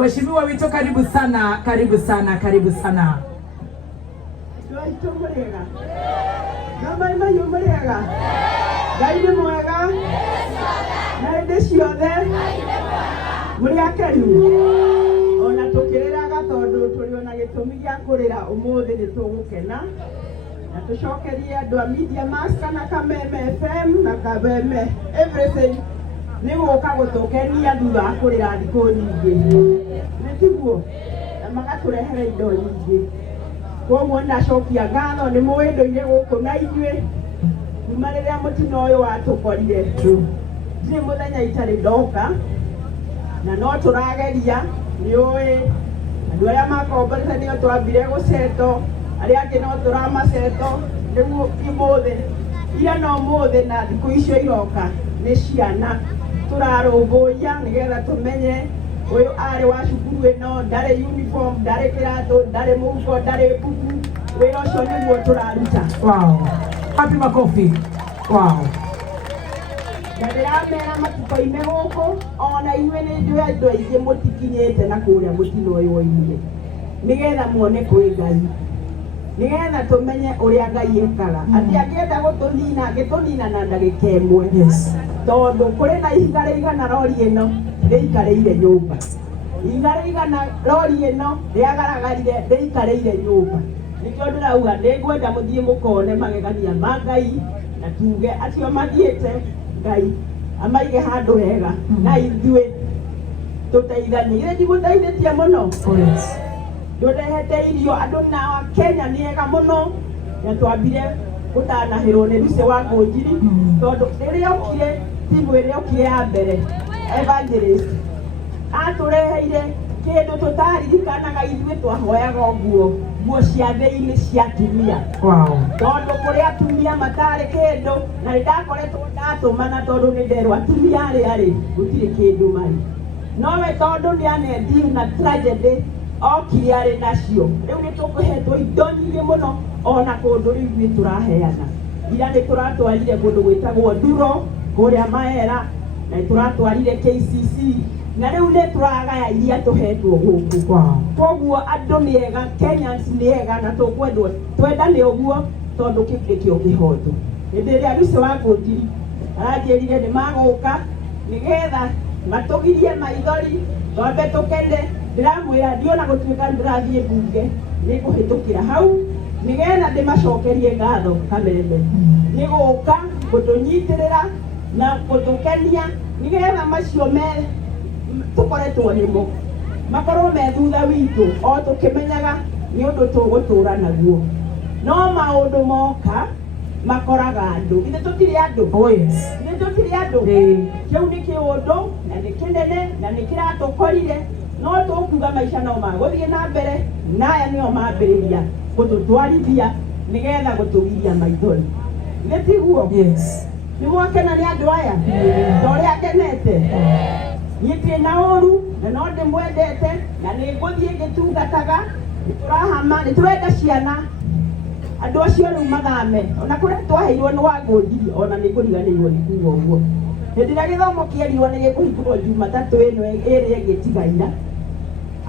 Mheshimiwa Wito, karibu sana, karibu sana, karibu sana. Ona tukiriraga tondu turiona gitumi gia kurira umuthi ni tugukena na tucokerie andu a Media Max kana Kameme FM na Kameme everything ni guka gutukenia thutha wa kurira thiku nyingi ni tiguo na magaturehera indo nyingi koguo ndacokia ngatho ni muwinduire guku na inyui kuma riria mutino uyu watukorire ndiri muthenya itari ndoka na no turageria ni ui andu aria makomborete nio twambire guceto aria angi no turamaceto niguo imuthi ira no muthi na thiku icio iroka ni ciana turarunguia nigetha tumenye uyu ari wa cukuru ino ndari uniform ndari kiratu ndari muhuko ndari buku wira ucio niguo turaruta. Wow, happy makofi. Wow. Ndiramera matuko-ine guku ona inyue ni njui andu aingi mutikinyite na kuria mutino uyu woimire nigetha muone kwi Ngai nigetha tumenye uria Ngai ekaga ati angienda gutunina angitunina na ndagika imwe tondu kuri na ihiga rigana rori ino riikareire nyumba ihiga rigana rori ino riagaragarire riikareire nyumba nikio ndirauga ningwenda muthie mukone magegania ma Ngai na tuge acio mathiete Ngai amaige handu hega na ithuĩ tuteithanie ndigũteithĩtie mũno ndũrehete irio andũ na Kenya nĩ ega mũno na twambire gũtanahĩrwo nĩ Lucy Wangũnjiri tondũ rĩrĩa okire timu ĩrĩa okire ya mbere Evangelist atũreheire kĩndũ tũtaririkanaga ithuĩ twahoyaga ũguo nguo cia thĩinĩ cia atumia tondũ kũrĩ atumia matarĩ kĩndũ na nĩndakoretwo ndatũmana tondũ nĩ nderwo atumia arĩa gũtirĩ kĩndũ marĩ nowe tondũ nĩanendi na tragedy okire arĩ nacio rĩu nĩtũkũhetwo indo nyingĩ mũno ona kũndũ rĩu ithuĩ tũraheana ira nĩtũratwarire kũndũ gwĩtagwo Nduro kũrĩa Maera na nĩtũratwarire KCC na rĩu nĩtũragaya iria tũhetwo gũkũ koguo andũ nĩ ega Kenyans nĩ ega na tũkwendwo twendane ũguo tondũ kĩu nĩkĩo kĩhoto hĩndĩ ĩrĩa Lucy Wangũnjiri aranjĩrire nĩ magũka nĩgetha matũgirie maithori twambe tũkene ndiramwĩra ndiona gũtuĩka ndĩrathiĩ mbunge nĩngũhĩtũkĩra hau nĩgetha ndĩmacokerie ngatho Kameme nĩ gũka gũtũnyitĩrĩra na gũtũkenia nĩgetha macio me tukoretwo nimo makorwo me thutha witũ o tũkĩmenyaga nĩ ũndũ tũgũtũra naguo no maũndũ moka makoraga andũ ithe tũtirĩ andũ nĩ tũtirĩ andũ kĩu nĩ kĩũndũ na nĩ kĩnene na nĩ kĩratũkorire no tũkuga maica no magũthiĩ na mbere naya nĩo mambĩrĩria gũtũtwarithia nĩgetha gũtũgiria maithori nĩ tiguo nĩ mwakena nĩ andũ aya ta ũrĩa ngenete niĩ na ũru na no ndĩmwendete na nĩ ngũthiĩ ngĩtungataga nĩtũrahama nĩtũrenda ciana andũ acio rĩu mathame ona kũrĩa twaheirwo nĩ Wangũnjiri ona nĩ ngũriganĩirwo nĩ kuga ũguo hĩndĩ ĩrĩa gĩthomo kĩerirwo nĩ gĩkũhingũrwo Jumatatũ ĩno ĩrĩa ĩgĩtigaira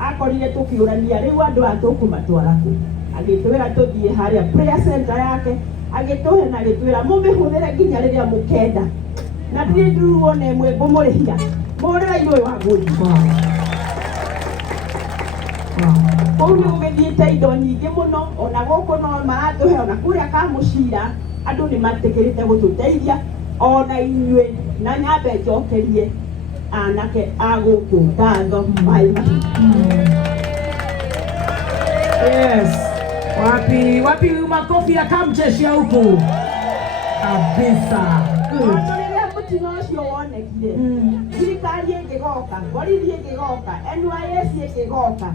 akorire tũkĩũrania rĩu andũ aya tũkũmatwara kũ agĩtwĩra tũthiĩ harĩa prayer center yake agĩtũhe na agĩtwĩra mũmĩhũthĩre nginya rĩrĩa mũkenda na ndirĩ nduruo na ĩmwe ngũmũrĩhia mũhũrĩra-inĩ ũyũ Wangũnjiri kũu nĩ gũgĩthiĩte indo nyingĩ mũno ona gũkũ no maratũhe ona kũrĩa kamũcira andũ nĩ matĩkĩrĩte gũtũteithia ona inyuĩ na nyambe njokerie anake a gũkũ ngatho wapi makofi ya kamcheshi huku kabisa. Rĩrĩa mũtino ũcio wonekire thirikari ĩngĩgoka borithi ĩngĩgoka NYS ĩngĩgoka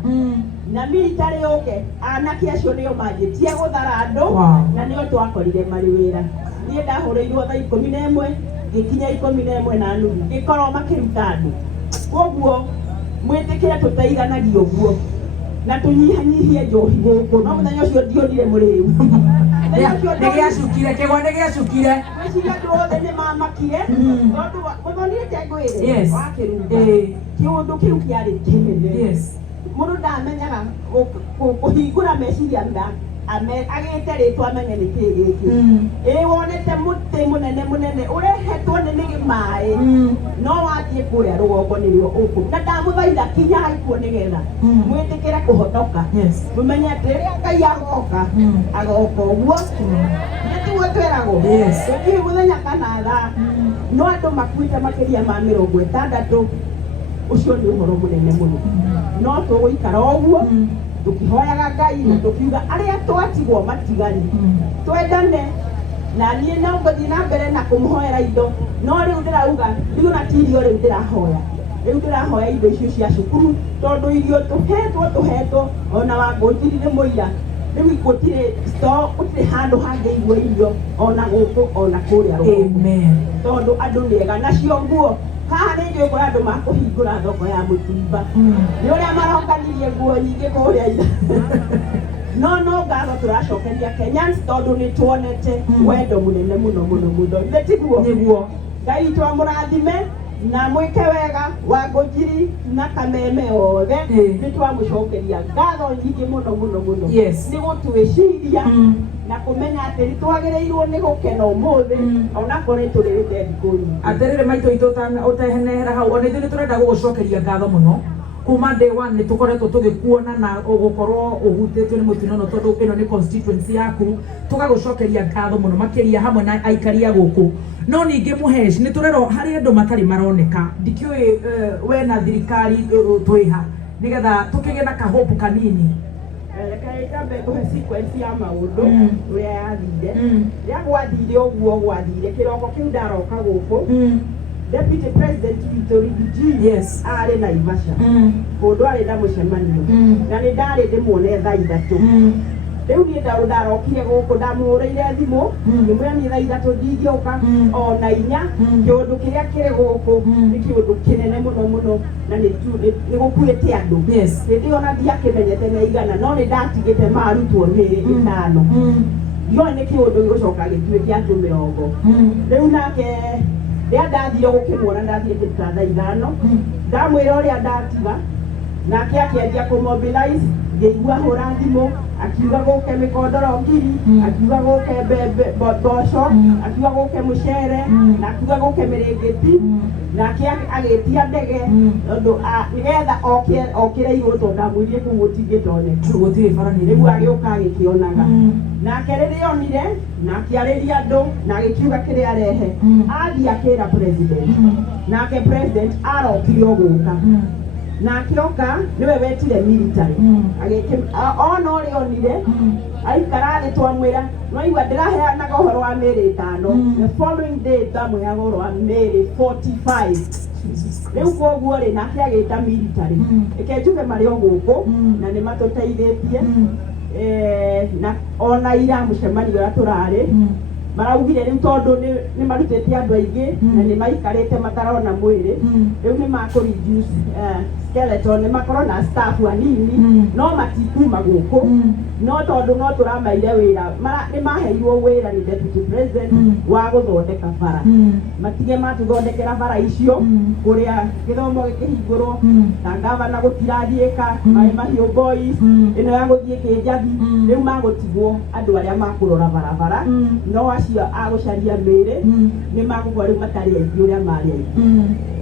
na military yũke anake acio nĩo manjĩtie gũthara andũ na nĩo twakorire marĩ wĩra niĩ ndahũrĩirwo thaa 11 gĩkinya 11:30 gĩkorwo makĩruta andũ koguo mwĩtĩkĩre tũteithanagio ũguo na tũnyihanyihie njohi gũkũ no mũthenya ũcio ndionire mũrĩu nĩgĩacukire kĩgwa nĩgĩacukire gwĩciria andũ othe nĩ mamakire tondũ mũthonire ngwĩre wakĩruga kĩũndũ kĩu kĩarĩ kĩnene Yes. Mũndũ ndamenyaga kũhingũra meciria agĩte rĩtwa amenye nĩ kĩĩ gĩkĩ. Ĩ wonete mũtĩ mũnene ũrehetwo nĩ maĩ, no wathiĩ kũrĩa rũgongo nĩrĩo ũkũ. Na ndamũthaitha kinyai kuo nĩgetha mwĩtĩkĩre kũhonoka. Mũmenye atĩ rĩrĩa Ngai agoka ũguo nĩtiguo twĩragwo. Gũtirĩ mũthenya kana thaa, no andũ makuĩte makĩria ma 60. Ũcio nĩ ũhoro mũnene mũno. No tũgũikara ũguo tukihoyaga Ngai na tukiuga arĩa twatigwo matigari twendane, na niĩ no ngũthiĩ na mbere na kũmũhoera indo. No rĩu ndĩrauga rĩu na ti irio rĩu ndĩrahoya indo icio cia cukuru, tondũ irio tũhetwo ona Wangũnjiri nĩ mũira rĩu gũtirĩ handũ hangĩigwo irio ona gũkũ ona kũrĩa rũgongo, tondũ andũ nĩ ega nacio nguo. Haha nĩ njũĩ kũrĩ andũ makũhingũra thoko ya mũtumba, nĩ ũrĩa maronganirie nguo nyingĩ kũrĩa ira. No ngatho tũracokeria Kenyans tondũ nĩ tuonete wendo mũnene mũno. Nĩ tiguo? Ngai twamũrathime na mwĩke wega. Wangũnjiri na Kameme othe nĩ twamũcokeria ngatho nyingĩ mũno. Nĩ gũtwĩciria na kũmenya atĩ nĩ twagĩrĩirwo nĩ gũkena ũmũthĩ ona kũrĩ tũrĩ thikũ nyingĩ. Atĩrĩrĩ maitũ itũ ũtehenehera hau, ona ithuĩ nĩ tũrenda gũgũcokeria ngatho mũno. Kuma day one nĩ tũkoretwo tũgĩkuona na ũgũkorwo ũhutĩtio nĩ mũtino tondũ ĩno nĩ constituency yaku. Tũgagũcokeria ngatho mũno makĩria hamwe na aikari a gũkũ. No ningĩ Mũheci nĩ tũrerwo harĩ andũ matarĩ maroneka. Ndikĩũĩ we na thirikari twĩha nĩgetha tũkĩgĩe na kahopu kanini. Reke nyambe ngũhe sequence ya maũndũ ũrĩa yathire. Rĩrĩa gwathire ũguo gwathire kĩroko kĩu ndaroka gũkũ, Deputy President witũ Rigiji arĩ Naivasha kũndũ arĩ na mũcemanio, na nĩ ndarĩ ndĩmuone thaa 3. Rĩu niĩ ndarokire gũkũ ndamũhũrĩire thimũ ngĩmwĩra niĩ thaa 3 ndingĩũka ona 4. Kĩũndũ kĩrĩa kĩrĩ gũkũ nĩ kĩũndũ kĩnene mũno na nĩ gũkuĩte andũ. Hĩndĩ ona ndiakĩmenyete nĩ igana, no nĩ ndatigĩte marutwo nĩ 5. Ndiũĩ nĩ kĩũndũ gĩgũcoka gĩtuĩke andũ 40. Rĩu nake rĩrĩa ndathire gũkĩmuona ndathire kĩruta thaa 5, ndamwĩra ũrĩa ndatiga, nake akĩanjia kũmobilize. Ngĩigua hũra thimũ akiuga gũke mĩkondoro ngiri, akiuga gũke mboco, akiuga gũke mũcere, na akiuga gũke mĩrĩngĩti, nake agĩtia ndege tondũ nĩgetha okĩre igũrũ tondũ ndamwĩrire kũu gũtingĩtonyeka. Rĩu agĩũka agĩkĩonaga, nake rĩrĩa onire na akĩarĩria andũ na agĩkiuga kĩrĩa arehe, athiĩ akĩra president, nake president arokire o gũka. Na akĩoka nĩwe wetire military ona ũrĩa onire aikara thĩ twamwĩra no igua ndĩraheanaga ũhoro wa mĩĩrĩ 5, the following day ndamũheaga ũhoro wa mĩĩrĩ 45. Rĩu koguo rĩ nake agĩta military reke njuge marĩ o gũkũ na nĩ matũteithĩtie. Na ona ira mũcemanio ũrĩa tũrarĩ maraugire rĩu tondũ nĩ marutĩte andũ aingĩ na nĩ maikarĩte matarona mwĩrĩ, rĩu nĩ makũreduce skeleton, nĩ makorwo na staff anini no matikuma gũkũ, no tondũ no tũramaire wĩra nĩ maheirwo wĩra nĩ Deputy President wa gũthondeka bara. Matige matũthondekera bara icio kũrĩa gĩthomo gĩkĩhingũrwo, na ngavana gũtirathiĩka, Maĩ Mahiũ Boys ĩno ya gũthiĩ Kĩnjathi, rĩu magũtigwo andũ arĩa makũrora barabara, no acio agũcaria mĩĩrĩ nĩ magũkorwo rĩu matarĩ aingĩ ũrĩa marĩ aingĩ.